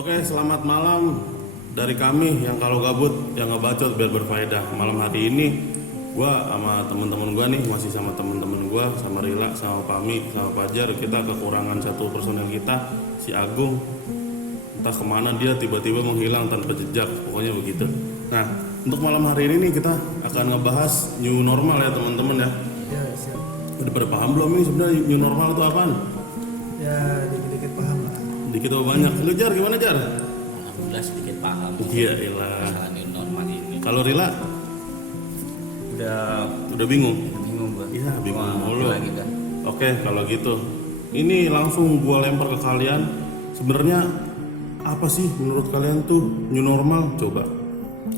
Oke, selamat malam dari kami yang kalau gabut yang ngebacot biar berfaedah. Malam hari ini gua sama temen-temen gua nih, masih sama temen-temen gua, sama Rila, sama Pami, sama Fajar. Kita kekurangan satu personel kita, si Agung. Entah kemana dia tiba-tiba menghilang tanpa jejak, pokoknya begitu. Nah, untuk malam hari ini nih kita akan ngebahas new normal ya teman-teman ya. Ya, siap. Udah pada paham belum nih sebenarnya new normal itu apaan? Ya, dikit-dikit paham lah. Dikit atau banyak? Lu Jar, gimana Jar? Alhamdulillah sedikit paham Iya ilah. masalah new normal ini. Kalau Rila Udah udah bingung. bingung gua. Iya, bingung Wah, mulu. lagi dah. Oke, kalau gitu. Ini langsung gua lempar ke kalian. Sebenarnya apa sih menurut kalian tuh new normal? Coba.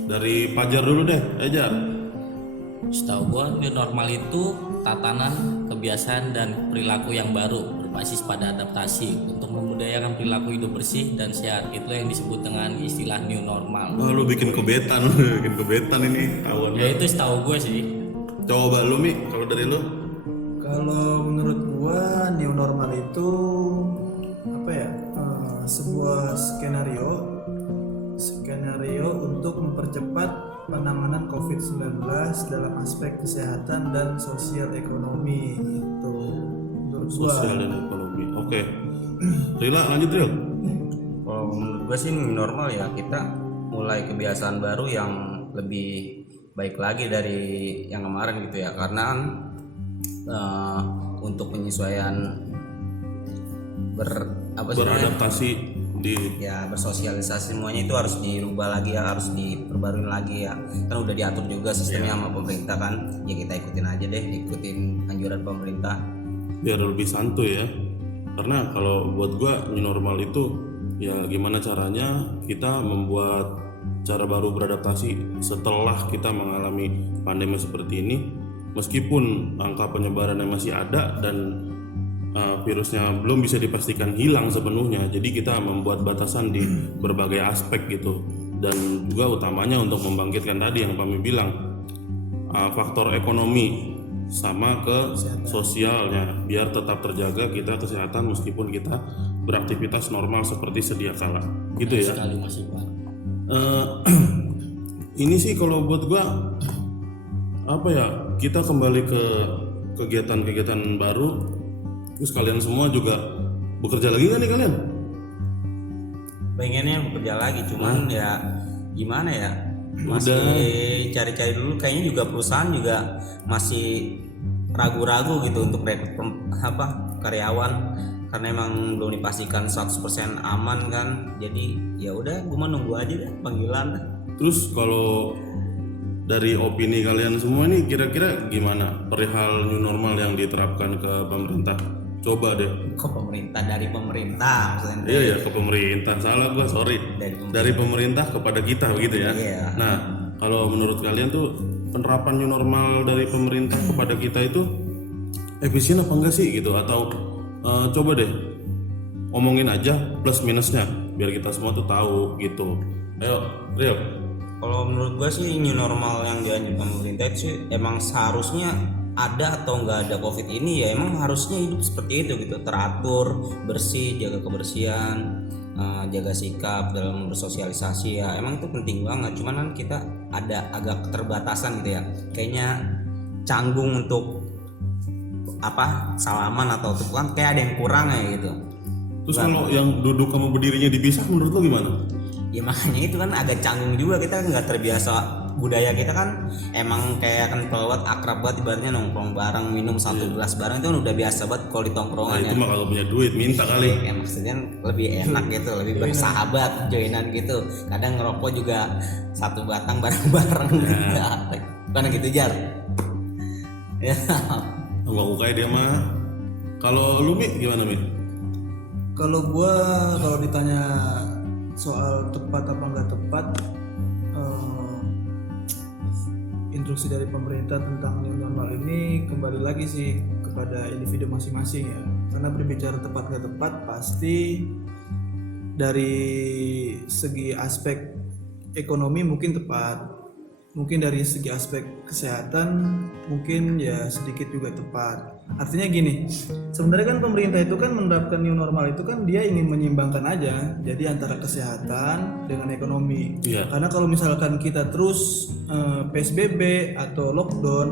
Dari Pajar dulu deh, Jar. Setahu gua new normal itu tatanan, kebiasaan dan perilaku yang baru berbasis pada adaptasi untuk memudayakan perilaku hidup bersih dan sehat. Itu yang disebut dengan istilah new normal. Oh, lu bikin kebetan, bikin kebetan ini kawan. Ya itu setahu gue sih. Coba lu Mi, kalau dari lu? Kalau menurut gua new normal itu apa ya? Sebuah skenario untuk mempercepat penanganan COVID-19 dalam aspek kesehatan dan sosial ekonomi itu. Menurut gua. Sosial dan ekonomi. Oke. Rila lanjut Ril. Kalau menurut gue sih new normal ya kita mulai kebiasaan baru yang lebih baik lagi dari yang kemarin gitu ya, karena kan untuk penyesuaian Beradaptasi di ya bersosialisasi semuanya itu harus dirubah lagi ya, harus diperbarui lagi ya, kan udah diatur juga sistemnya sama pemerintah kan, ya kita ikutin aja deh, ikutin anjuran pemerintah. biar lebih santuy ya. Karena kalau buat gua new normal itu ya gimana caranya kita membuat cara baru beradaptasi setelah kita mengalami pandemi seperti ini, meskipun angka penyebarannya masih ada dan virusnya belum bisa dipastikan hilang sepenuhnya. Jadi kita membuat batasan di berbagai aspek gitu, dan juga utamanya untuk membangkitkan tadi yang kami bilang faktor ekonomi sama ke sosialnya biar tetap terjaga kita kesehatan meskipun kita beraktivitas normal seperti sedia kala gitu ya. Sekali masih Pak. Ini sih kalau buat gua apa ya, kita kembali ke kegiatan-kegiatan baru. Terus kalian semua juga bekerja lagi nggak nih kalian? Pengennya bekerja lagi, cuman ya gimana ya, masih cari-cari dulu, kayaknya juga perusahaan juga masih ragu-ragu gitu untuk rekrut karyawan, karena emang belum dipastikan 100% aman kan. Jadi ya udah, gue mau nunggu aja deh panggilan. Terus kalau dari opini kalian semua nih kira-kira gimana perihal new normal yang diterapkan ke pemerintah? Coba deh. Kok pemerintah, dari pemerintah maksudnya. Iya ya, ke pemerintah. Salah gua, sorry. Dari pemerintah kepada kita begitu ya. Iya. Nah, kalau menurut kalian tuh penerapan new normal dari pemerintah kepada kita itu efisien apa enggak sih gitu? Atau coba deh omongin aja plus minusnya biar kita semua tuh tahu gitu. Ayo, Rio. Kalau menurut gue sih new normal yang dianjurkan pemerintah itu sih emang seharusnya ada atau nggak ada covid ini ya emang harusnya hidup seperti itu gitu, teratur, bersih, jaga kebersihan, jaga sikap dalam bersosialisasi ya, emang itu penting banget. Cuman kan kita ada agak keterbatasan gitu ya, kayaknya canggung untuk salaman atau itu kan kayak ada yang kurang ya gitu. Terus kalau yang duduk sama berdirinya dipisah menurut lo gimana? Ya makanya itu kan agak canggung juga, kita nggak terbiasa, budaya kita kan emang kayak kan pelawat akrab banget, ibaratnya nongkrong bareng, minum satu gelas bareng itu kan udah biasa banget kalau di tongkrongan Nah, ya. itu mah kalau punya duit minta kali. Ya maksudnya lebih enak gitu, lebih bersahabat, joinan gitu. Kadang ngerokok juga satu batang bareng-bareng gitu. Bukan gitu Jar. Ya. Nggak kayak dia mah. Kalau lu Mi gimana Mi? Kalau gua kalau ditanya soal tepat apa nggak tepat, instruksi dari pemerintah tentang new normal ini kembali lagi sih kepada individu masing-masing ya. Karena berbicara tepat nggak tepat pasti dari segi aspek ekonomi mungkin tepat, mungkin dari segi aspek kesehatan mungkin ya sedikit juga tepat. Artinya gini, sebenarnya kan pemerintah itu kan menerapkan new normal itu kan dia ingin menyeimbangkan aja, jadi antara kesehatan dengan ekonomi. Iya. Karena kalau misalkan kita terus PSBB atau lockdown,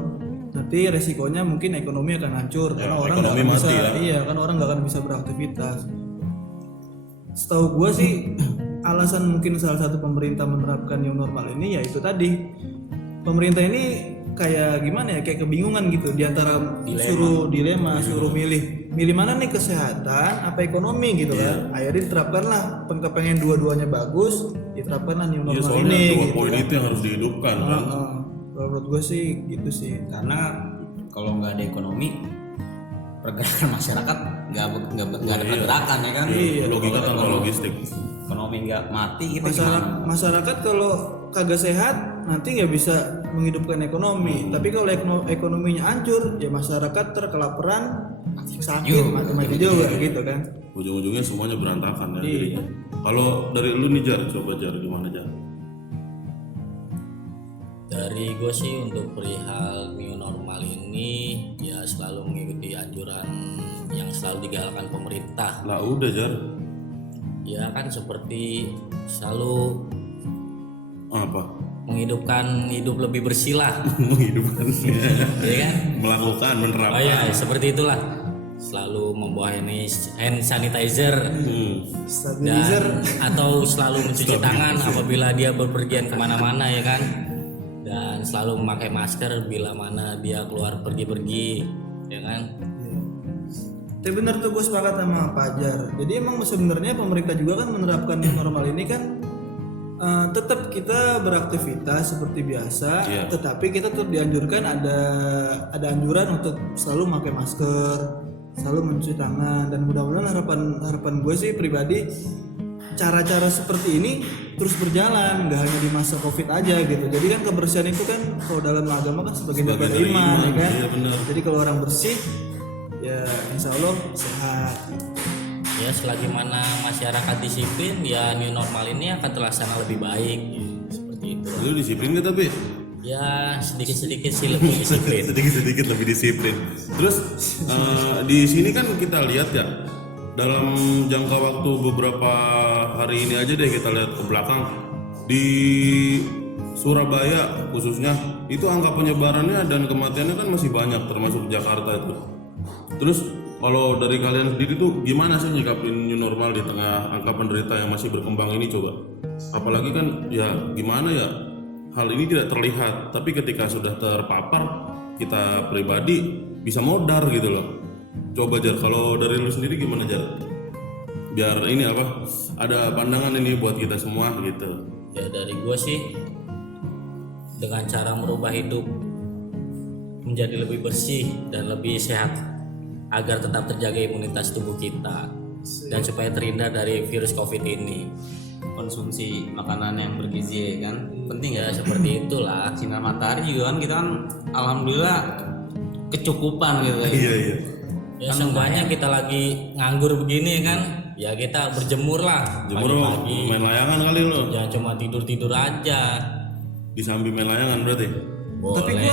nanti resikonya mungkin ekonomi akan hancur karena orang nggak ekonomi akan bisa, mati ya. iya kan orang nggak akan bisa beraktivitas. Setahu gue sih alasan mungkin salah satu pemerintah menerapkan new normal ini ya itu tadi, pemerintah ini kayak gimana ya, kayak kebingungan gitu di antara suruh milih mana nih, kesehatan apa ekonomi gitu kan. Akhirnya diterapkanlah, kepengen dua-duanya bagus, diterapkanlah new Iya, normal soalnya ini dua gitu poin kan. itu yang harus dihidupkan kan. Kalau menurut gue sih gitu sih. Karena kalau nggak ada ekonomi, pergerakan masyarakat nggak ada pergerakan ya kan. Logika tanpa logistik. Ekonomi nggak mati kita Masyarakat kalau kagak sehat nanti nggak bisa menghidupkan ekonomi. Tapi kalau ekonominya hancur, ya masyarakat kelaparan, sakit, mati juga gitu kan. Ujung-ujungnya semuanya berantakan ya jadinya. Kalau dari lu nih Jar, coba Jar gimana Jar? Dari gue sih untuk perihal new normal ini ya selalu mengikuti anjuran yang selalu digalakkan pemerintah. Lah udah Jar. Ya kan seperti selalu Apa? menghidupkan hidup lebih bersih lah. Menghidupkan Ya kan? melakukan Oh menerapkan. ya seperti itulah. Selalu membawa hand sanitizer Stabilizer. dan atau selalu mencuci tangan apabila dia berpergian kemana-mana ya kan, dan selalu memakai masker bila mana dia keluar pergi-pergi ya kan. Tapi benar tuh, gue sepakat sama Fajar. Jadi emang sebenarnya pemerintah juga kan menerapkan new normal ini kan tetap kita beraktivitas seperti biasa, tetapi kita tetap dianjurkan ada anjuran untuk selalu pakai masker, selalu mencuci tangan, dan mudah-mudahan harapan gue sih pribadi cara-cara seperti ini terus berjalan, nggak hanya di masa COVID aja gitu. Jadi kan kebersihan itu kan kalau dalam agama kan sebagian daripada iman, ya kan. Iya benar. Jadi kalau orang bersih ya insya Allah sehat. Ya selagi mana masyarakat disiplin ya new normal ini akan terlaksana lebih baik seperti itu. Lu disiplin gak tapi? Ya sedikit-sedikit sih lebih disiplin. Sedikit-sedikit lebih disiplin. Terus di sini kan kita lihat ya, dalam jangka waktu beberapa hari ini aja deh kita lihat ke belakang, di Surabaya khususnya itu angka penyebarannya dan kematiannya kan masih banyak, termasuk Jakarta itu. Terus kalau dari kalian sendiri tuh gimana sih nyikapin new normal di tengah angka penderita yang masih berkembang ini coba? Apalagi kan ya gimana ya, hal ini tidak terlihat, tapi ketika sudah terpapar kita pribadi bisa modar gitu loh. Coba Jar, kalau dari lu sendiri gimana Jar? Biar ini apa, ada pandangan ini buat kita semua gitu. Ya dari gue sih dengan cara merubah hidup menjadi lebih bersih dan lebih sehat agar tetap terjaga imunitas tubuh kita dan supaya terhindar dari virus COVID ini. Konsumsi makanan yang bergizi ya kan penting Ya seperti itulah. sinar matahari juga kan kita kan alhamdulillah kecukupan gitu kan. Iya iya. Ya seenggaknya kita lagi nganggur begini kan, ya kita berjemur lah Jemur pagi-pagi. main layangan kali lo. Jangan cuma tidur-tidur aja. Disambi main layangan berarti. Boleh.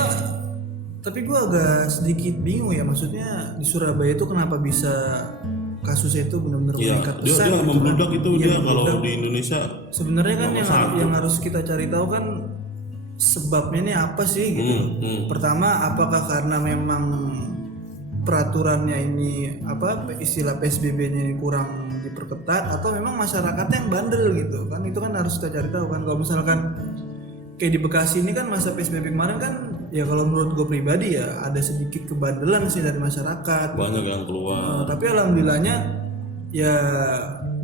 Tapi gua agak sedikit bingung ya, maksudnya di Surabaya itu kenapa bisa kasusnya itu benar-benar Iya, meningkat dia besar gitu kan. membludak itu Iya, dia kalau membludak. di Indonesia. Sebenarnya kan nomor satu. yang harus kita cari tahu kan sebabnya ini apa sih gitu. Pertama, apakah karena memang peraturannya ini apa istilah PSBB-nya ini kurang diperketat, atau memang masyarakatnya yang bandel gitu kan. Itu kan harus kita cari tahu kan. Kalau misalkan kayak di Bekasi ini kan masa PSBB kemarin kan, ya kalau menurut gue pribadi ya ada sedikit kebandelan sih dari masyarakat. Banyak yang keluar. Tapi alhamdulillahnya ya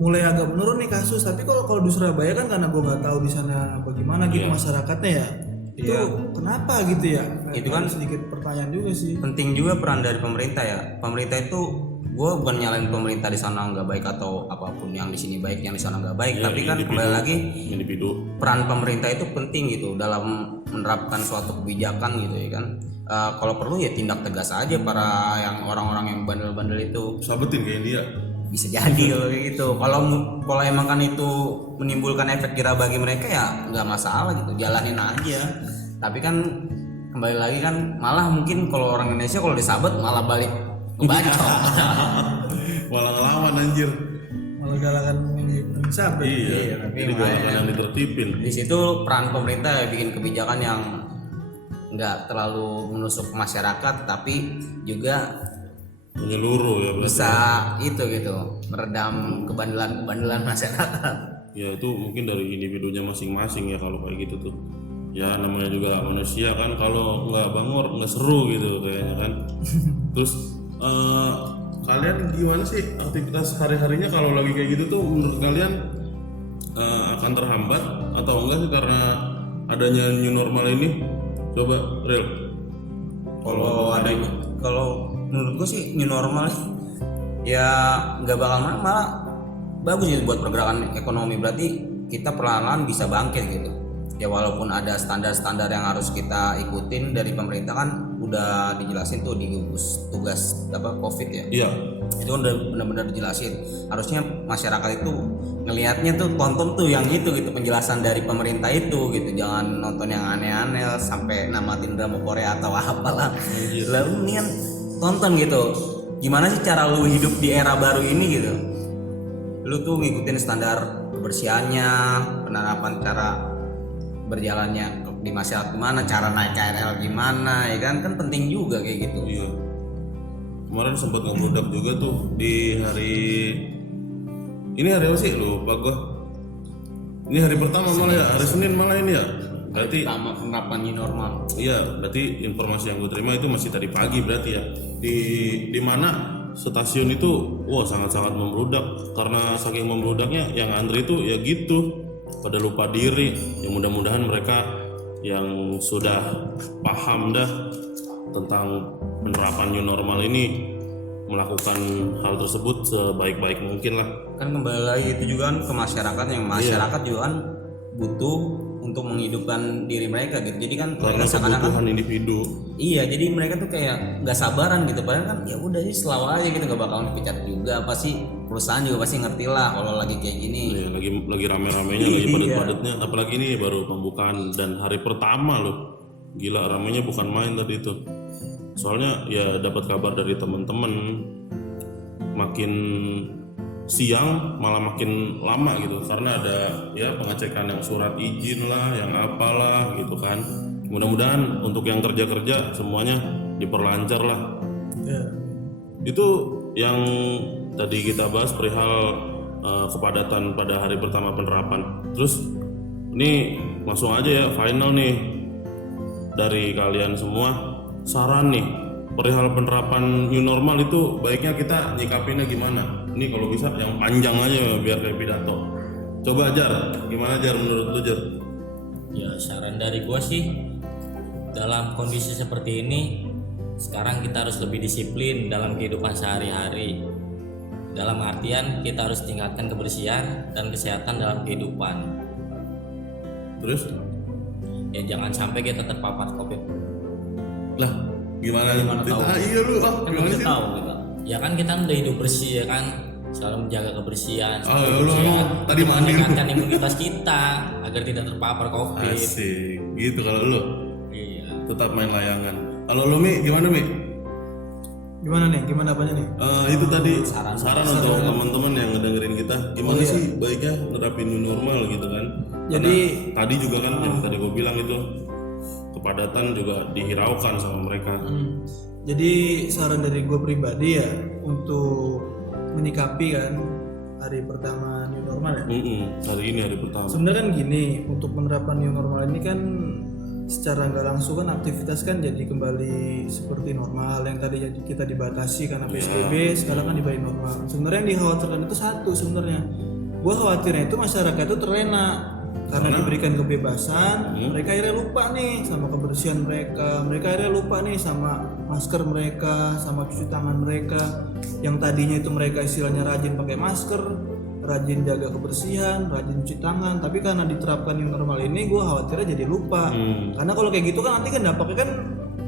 mulai agak menurun nih kasus. Tapi kalau di Surabaya kan karena gue nggak tahu di sana bagaimana gitu masyarakatnya ya. Itu kenapa gitu ya? Itu kan sedikit pertanyaan juga sih. penting juga peran dari pemerintah ya. Pemerintah itu gue bukan nyalain pemerintah di sana nggak baik atau apapun, yang di sini baik yang di sana nggak baik, tapi kan kembali lagi Individu. peran pemerintah itu penting gitu dalam menerapkan suatu kebijakan gitu ya kan. Kalau perlu ya tindak tegas aja para yang orang-orang yang bandel-bandel itu, Sabetin kayak dia. bisa jadi kalau kayak gitu. Kalau emang kan itu menimbulkan efek jerah bagi mereka ya nggak masalah gitu, jalanin aja. Tapi kan kembali lagi kan malah mungkin kalau orang Indonesia kalau disabet malah balik ngebacok. Malah ngelawan anjir. Malah galakan sabit. Iya, tapi jadi galakan yang ditertipin. Di situ peran pemerintah ya bikin kebijakan yang nggak terlalu menusuk masyarakat tapi juga Menyeluruh ya berarti. bisa itu gitu meredam kebandelan masyarakat. Ya itu mungkin dari individunya masing-masing ya kalau kayak gitu tuh. Ya namanya juga manusia kan, kalau nggak bangor nggak seru gitu kayaknya kan. Terus kalian gimana sih aktivitas hari-harinya kalau lagi kayak gitu tuh, menurut kalian akan terhambat atau enggak sih karena adanya new normal ini? Coba real. Kalau menurut gue sih new normal ya nggak bakal malah bagus ya buat pergerakan ekonomi, berarti kita perlahan-lahan bisa bangkit gitu ya, walaupun ada standar-standar yang harus kita ikutin dari pemerintah kan udah dijelasin tuh di gugus tugas COVID ya. Iya. Itu udah benar-benar dijelasin, harusnya masyarakat itu ngelihatnya tuh tonton tuh yang itu gitu penjelasan dari pemerintah itu gitu, jangan nonton yang aneh-aneh sampai namatin drama Korea atau apalah. Lalu mendingan tonton gitu gimana sih cara lu hidup di era baru ini gitu, lu tuh ngikutin standar kebersihannya, penerapan cara berjalannya di masyarakat gimana, cara naik KRL gimana ya kan penting juga kayak gitu. Iya. Kemarin sempat ngebludak juga tuh di hari ini, hari apa sih lupa gua. Ini hari pertama malah ya, hari Senin malah ini ya. Berarti Pertama penerapan new normal. iya, berarti informasi yang gue terima itu masih tadi pagi berarti ya. Di mana stasiun itu sangat-sangat membludak, karena saking membludaknya yang antri itu ya gitu pada lupa diri. Ya mudah-mudahan mereka yang sudah paham dah tentang penerapan new normal ini melakukan hal tersebut sebaik-baik mungkin lah. Kan kembali lagi itu juga kan ke masyarakat, yang masyarakat juga kan butuh untuk menghidupkan diri mereka gitu. Jadi kan Karena mereka seakan-akan kebutuhan individu. iya, jadi mereka tuh kayak nggak sabaran gitu, padahal kan ya udah sih selalu aja gitu, nggak bakalan dipecat juga, pasti perusahaan juga pasti ngerti lah kalau lagi kayak gini. Ya, lagi rame-ramenya, lagi padat-padatnya, apalagi ini baru pembukaan dan hari pertama loh. Gila ramenya bukan main tadi itu. Soalnya ya dapat kabar dari teman-teman makin siang malah makin lama gitu, karena ada ya pengecekan yang surat izin lah, yang apalah gitu kan. Mudah-mudahan untuk yang kerja-kerja semuanya diperlancar lah. Ya. Itu yang tadi kita bahas perihal kepadatan pada hari pertama penerapan. Terus ini langsung aja ya final nih dari kalian semua, saran nih perihal penerapan new normal itu baiknya kita nyikapinnya gimana? Ini kalau bisa yang panjang aja biar kayak pidato. Coba Jar, gimana Jar menurut lu Jar? Ya saran dari gua sih, dalam kondisi seperti ini sekarang kita harus lebih disiplin dalam kehidupan sehari-hari. Dalam artian kita harus tingkatkan kebersihan dan kesehatan dalam kehidupan. Terus? Ya jangan sampai kita terpapar COVID. Lah, gimana tahu? Iya lu, Kan gimana kita sih? tahu gitu. Ya kan kita udah hidup bersih ya kan, selalu menjaga kebersihan. Ah, selalu lu kebersihan, tadi untuk mandi lu. meningkatkan imunitas kita agar tidak terpapar COVID. Asik, gitu kalau lu Iya. tetap main layangan. Kalau lu Mi, gimana Mi? Gimana nih? Gimana apanya nih? Itu tadi saran untuk teman-teman yang ngedengerin kita, gimana sih baiknya nerapin new normal gitu kan? Jadi- karena tadi juga kan yang tadi gue bilang itu kepadatan juga dihiraukan sama mereka. Jadi saran dari gue pribadi ya untuk menyikapi kan hari pertama new normal ya. Hari ini hari pertama. Sebenarnya kan gini, untuk penerapan new normal ini kan secara nggak langsung kan aktivitas kan jadi kembali seperti normal, yang tadi kita dibatasi karena PSBB sekarang kan dibalik normal. Sebenarnya yang dikhawatirkan itu satu sebenarnya, gue khawatirnya itu masyarakat itu terlena karena diberikan kebebasan, mereka akhirnya lupa nih sama kebersihan mereka akhirnya lupa nih sama masker mereka, sama cuci tangan mereka, yang tadinya itu mereka istilahnya rajin pakai masker, rajin jaga kebersihan, rajin cuci tangan, tapi karena diterapkan yang normal ini gue khawatirnya jadi lupa. Karena kalau kayak gitu kan nanti kan dampaknya kan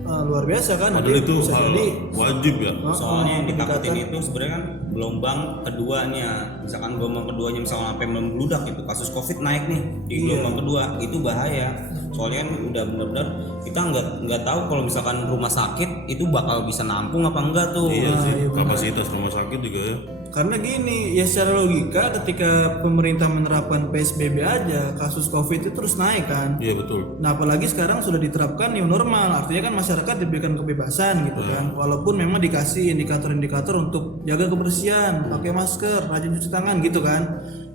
luar biasa kan. Padahal itu bisa hal jadi wajib ya. Soalnya yang ditakutin itu sebenarnya kan gelombang keduanya. Misalkan gelombang keduanya misalkan sampai membludak gitu, kasus COVID naik nih di gelombang kedua, itu bahaya. Soalnya kan udah benar-benar kita nggak tahu kalau misalkan rumah sakit itu bakal bisa nampung apa enggak tuh. Iya sih, kapasitas rumah sakit juga ya. karena gini ya, secara logika ketika pemerintah menerapkan PSBB aja kasus COVID itu terus naik kan. Iya betul. Nah apalagi sekarang sudah diterapkan new normal, artinya kan masyarakat diberikan kebebasan gitu kan. Walaupun memang dikasih indikator-indikator untuk jaga kebersihan, pakai masker, rajin cuci tangan gitu kan.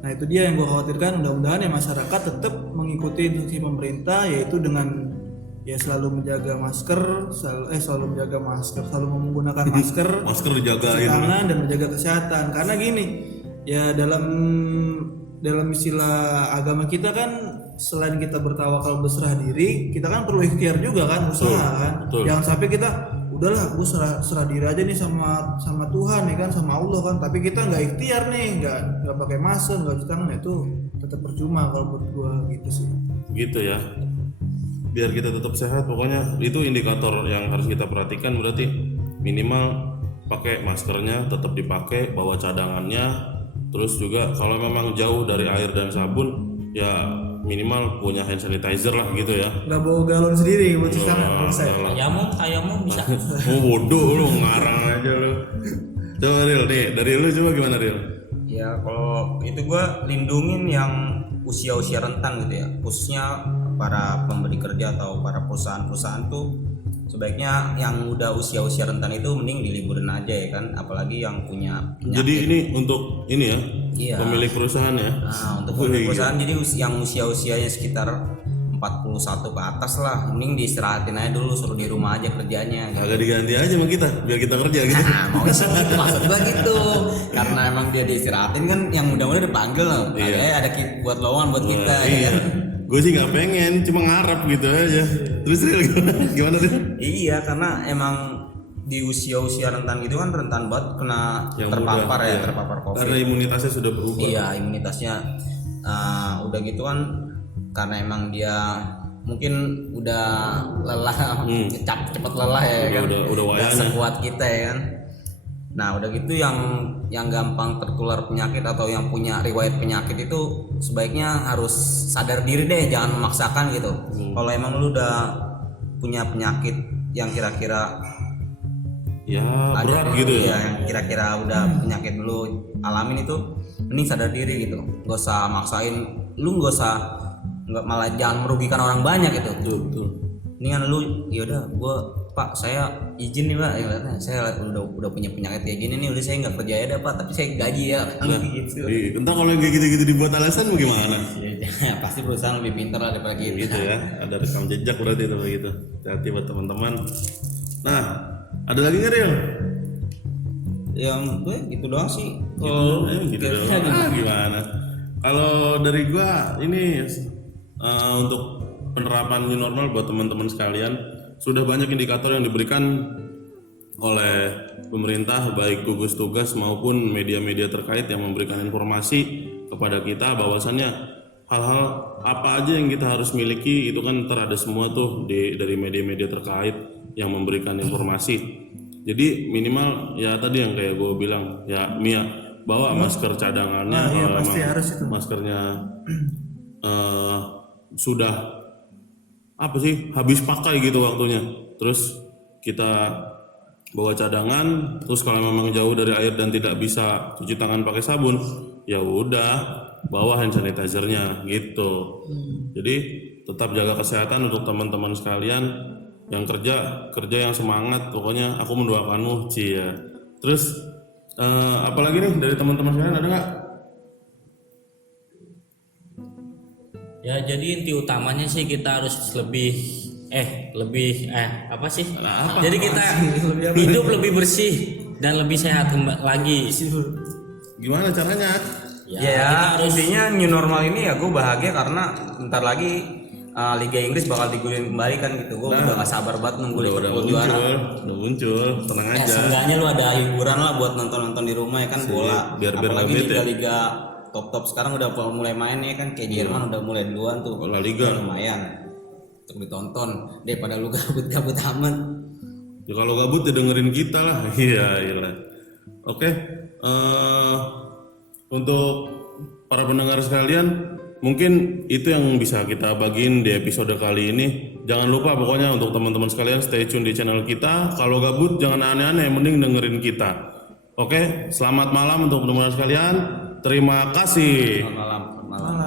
Nah itu dia yang gue khawatirkan, mudah-mudahan ya masyarakat tetap mengikuti instruksi pemerintah, yaitu dengan ya selalu menjaga masker, selalu menjaga masker, selalu menggunakan masker, Masker cuci dijagain. tangan dan menjaga kesehatan. Karena gini ya, dalam istilah agama kita kan, selain kita bertawakal berserah diri, kita kan perlu ikhtiar juga kan, usaha kan. betul. Jangan sampai kita udahlah aku serah diri aja nih sama Tuhan ya kan, sama Allah kan, tapi kita nggak ikhtiar nih, nggak pakai masker, nggak cuci tangan, itu tetap percuma kalau menurut gua gitu sih. Gitu ya. Biar kita tetap sehat, pokoknya itu indikator yang harus kita perhatikan. Berarti minimal pakai maskernya tetap dipakai, bawa cadangannya, terus juga kalau memang jauh dari air dan sabun ya minimal punya hand sanitizer lah gitu ya. Nggak bawa galon sendiri buat cuci tangan kalau saya. Ayammu bisa. Oh bodoh lu, ngarang aja lu. Coba Ril nih, dari lu coba gimana Ril? Ya kalau itu gua lindungin yang usia-usia rentan gitu ya, khususnya para pemberi kerja atau para perusahaan-perusahaan tuh sebaiknya yang udah usia-usia rentan itu mending diliburin aja ya kan, apalagi yang punya penyakit. Jadi ini untuk ini ya, Iya. pemilik perusahaan ya. Nah, untuk pemilik perusahaan jadi yang usia-usianya sekitar 41 ke atas lah, mending diistirahatin aja dulu, suruh di rumah aja kerjanya gitu. Agak diganti aja sama kita, biar kita kerja gitu. Nah, mau sih gitu, maksud gua gitu. Karena emang dia diistirahatin kan, yang muda-muda dipanggil loh. Kayaknya ada buat lowongan buat kita ya Iya. kan? Gue sih nggak pengen, cuma ngarep gitu aja. Terus Ril gimana Ril? Iya, karena emang di usia-usia rentan gitu kan rentan banget kena Yang terpapar muda, ya, iya. terpapar COVID. Karena imunitasnya sudah berubah. Iya, imunitasnya udah gitu kan, karena emang dia mungkin udah lelah, cepet lelah ya kan, udah nggak wayanya. sekuat kita ya kan. Nah udah gitu yang gampang tertular penyakit atau yang punya riwayat penyakit itu sebaiknya harus sadar diri deh, jangan memaksakan gitu. Kalau emang lu udah punya penyakit yang kira-kira Ya berat gitu ya. yang kira-kira udah penyakit lu alamin itu, mending sadar diri gitu, gak usah maksain, lu nggak malah jangan merugikan orang banyak gitu. Betul. Mendingan lu yaudah Pak saya izin nih Pak, ya, saya udah punya penyakit kayak gini nih, udah saya nggak kerja ya dah Pak, tapi saya gaji ya kan gitu. Entah kalau yang kayak gitu-gitu dibuat alasan bagaimana? Ya, pasti perusahaan lebih pintar lah daripada kita. Gitu ya, ada rekam jejak berarti itu begitu. Hati-hati buat teman-teman. Nah, ada lagi nggak Ril? Yang gue gitu doang sih. Gitu doang. Gimana? Kalau dari gua ini untuk penerapan new normal buat teman-teman sekalian, sudah banyak indikator yang diberikan oleh pemerintah, baik gugus tugas maupun media-media terkait yang memberikan informasi kepada kita bahwasannya hal-hal apa aja yang kita harus miliki itu kan terada semua tuh dari media-media terkait yang memberikan informasi. Jadi minimal ya tadi yang kayak gue bilang ya Mia, bawa masker cadangannya, Iya, kalau pasti emang harus itu. maskernya sudah apa sih habis pakai gitu waktunya, terus kita bawa cadangan. Terus kalau memang jauh dari air dan tidak bisa cuci tangan pakai sabun, ya udah bawa hand sanitizernya gitu. Jadi tetap jaga kesehatan untuk teman-teman sekalian yang kerja yang semangat, pokoknya aku mendoakanmu Cia. Terus apalagi nih dari teman-teman sekalian ada nggak? Ya jadi inti utamanya sih kita harus lebih apa sih? Jadi kita hidup lebih bersih dan lebih sehat lagi. Gimana caranya? Ya, intinya new normal ini ya gue bahagia karena bentar lagi Liga Inggris bakal digulirkan kembali kan gitu. Gue udah gak sabar banget nunggu Liverpool juara. Udah muncul, tenang aja. Seenggaknya lu ada hiburan lah buat nonton di rumah ya kan, bola. biar Apalagi nggak bete. liga top sekarang udah mulai main ya kan, kayak Jerman udah mulai duluan tuh. La Liga. Lumayan untuk ditonton daripada lu gabut-gabut amat. Ya kalau gabut ya dengerin kita lah. Iya. Oke. Untuk para pendengar sekalian, mungkin itu yang bisa kita bagiin di episode kali ini. Jangan lupa pokoknya untuk teman-teman sekalian stay tune di channel kita. Kalau gabut jangan aneh-aneh, mending dengerin kita. Oke, selamat malam untuk teman-teman sekalian. Terima kasih. Selamat malam.